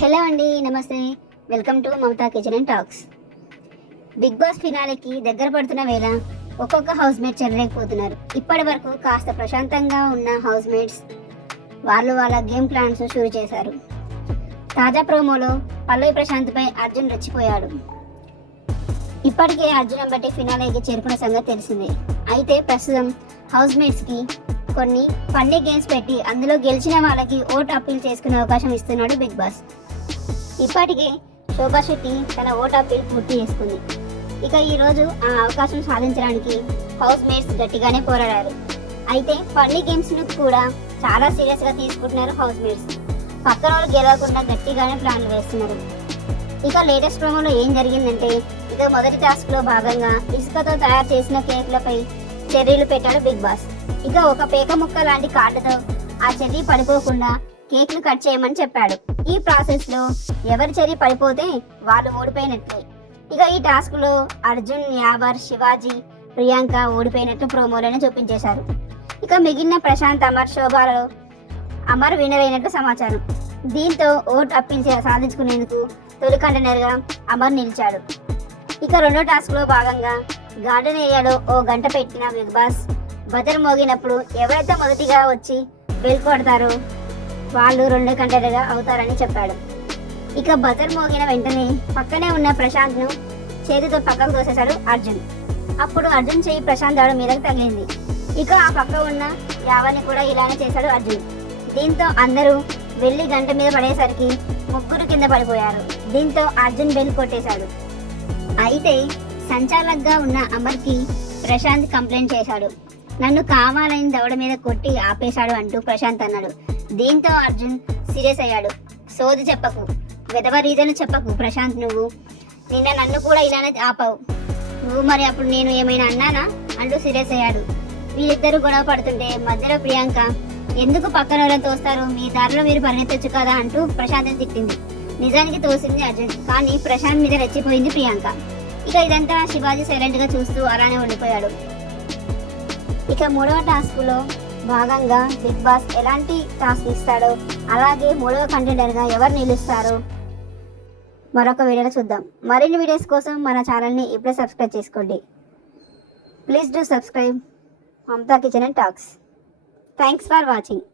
Hello అండి, నమస్తే. Welcome to Mamata kitchen and talks. Bigg Boss ఫినాలేకి దగ్గర పడుతున్న వేళ ఒక్కొక్క హౌస్ మేట్ చెరలేకపోతున్నారు. ఇప్పటి వరకు కాస్త ప్రశాంతంగా ఉన్న హౌస్ మేట్స్ వాళ్ళ గేమ్ ప్లాన్స్ షురూ చేశారు. తాజా ప్రోమోలో పల్లవి ప్రశాంత్పై అర్జున్ రెచ్చిపోయాడు. ఇప్పటికే అర్జున్ బట్టి ఫినాలేకి చేరుకున్న సంగతి తెలిసిందే. అయితే ప్రస్తుతం హౌస్ మేట్స్కి కొన్ని ఫన్నీ గేమ్స్ పెట్టి అందులో గెలిచిన వాళ్ళకి ఓటు అప్పీల్ చేసుకునే అవకాశం ఇస్తున్నాడు బిగ్ బాస్. ఇప్పటికే శోభా శెట్టి తన ఓటు అప్పీల్ పూర్తి చేసుకుంది. ఇక ఈరోజు ఆ అవకాశం సాధించడానికి హౌస్ మేట్స్ గట్టిగానే పోరాడారు. అయితే ఫన్నీ గేమ్స్ ను కూడా చాలా సీరియస్ గా తీసుకుంటున్నారు హౌస్ మేట్స్. పక్కన వాళ్ళు గెలవకుండా గట్టిగానే ప్లాన్లు వేస్తున్నారు. ఇక లేటెస్ట్ ప్రోమోలో ఏం జరిగిందంటే, ఇక మొదటి టాస్క్ లో భాగంగా ఇసుకతో తయారు చేసిన కేకులపై చెర్రీలు పెట్టాడు బిగ్ బాస్. ఇక ఒక పేక ముక్క లాంటి కార్డుతో ఆ చెర్రీ పడిపోకుండా కేక్ ను కట్ చేయమని చెప్పాడు. ఈ ప్రాసెస్ లో ఎవరి చెర్రీ పడిపోతే వాళ్ళు ఓడిపోయినట్లే. ఇక ఈ టాస్క్ లో అర్జున్, యావర్, శివాజీ, ప్రియాంక ఓడిపోయినట్టు ప్రోమోలోనే చూపించేశారు. ఇక మిగిలిన ప్రశాంత్, అమర్, శోభాలో అమర్ విన్నర్ అయినట్టు సమాచారం. దీంతో ఓట్ అప్పీల్ సాధించుకునేందుకు తొలి కంటెండర్ గా అమర్ నిలిచాడు. ఇక రెండో టాస్క్ లో భాగంగా గార్డెన్ ఏరియాలో ఓ గంట పెట్టిన బిగ్ బాస్ బజర్ మోగినప్పుడు ఎవరైతే మొదటిగా వచ్చి బెల్ కొడతారో వాళ్ళు రెండో కంటెండర్గా అవుతారని చెప్పాడు. ఇక బజర్ మోగిన వెంటనే పక్కనే ఉన్న ప్రశాంత్ ను చేతితో పక్కకు తోసేశాడు అర్జున్. అప్పుడు అర్జున్ చెయ్యి ప్రశాంత్ దాడు మీదకి తగిలింది. ఇక ఆ పక్క ఉన్న యావని కూడా ఇలానే చేశాడు అర్జున్. దీంతో అందరూ వెళ్ళి గంట మీద పడేసరికి ముగ్గురు కింద పడిపోయారు. దీంతో అర్జున్ బెల్ కొట్టేశాడు. అయితే సంచాలకుగా ఉన్న అమర్కి ప్రశాంత్ కంప్లైంట్ చేశాడు. నన్ను కావాలని దవడ మీద కొట్టి ఆపేశాడు అంటూ ప్రశాంత్ అన్నాడు. దీంతో అర్జున్ సీరియస్ అయ్యాడు. సోది చెప్పకు, విధవ రీజన్ చెప్పకు ప్రశాంత్, నువ్వు నిన్న నన్ను కూడా ఇలానే ఆపావు, నువ్వు మరి అప్పుడు నేను ఏమైనా అన్నానా అంటూ సీరియస్ అయ్యాడు. వీళ్ళిద్దరూ గొడవ పడుతుంటే మధ్యలో ప్రియాంక, ఎందుకు పక్కన వాళ్ళని తోస్తారు, మీ దారిలో మీరు పరిగెత్తొచ్చు కదా అంటూ ప్రశాంత్ని తిట్టింది. నిజానికి తోసింది అర్జున్, కానీ ప్రశాంత్ మీద రెచ్చిపోయింది ప్రియాంక. ఇక ఇదంతా శివాజీ సైలెంట్ గా చూస్తూ అలానే ఉండిపోయాడు. ఇక మూడవ టాస్క్ లో భాగంగా బిగ్ బాస్ ఎలాంటి టాస్క్ ఇస్తాడో, అలాగే మూడవ కంటెండర్ గా ఎవరు నిలుస్తారో మరొక వీడియోలో చూద్దాం. మరిన్ని వీడియోస్ కోసం మన ఛానల్ని ఇప్పుడే సబ్స్క్రైబ్ చేసుకోండి. Please do subscribe Mamata kitchen and talks. Thanks for watching.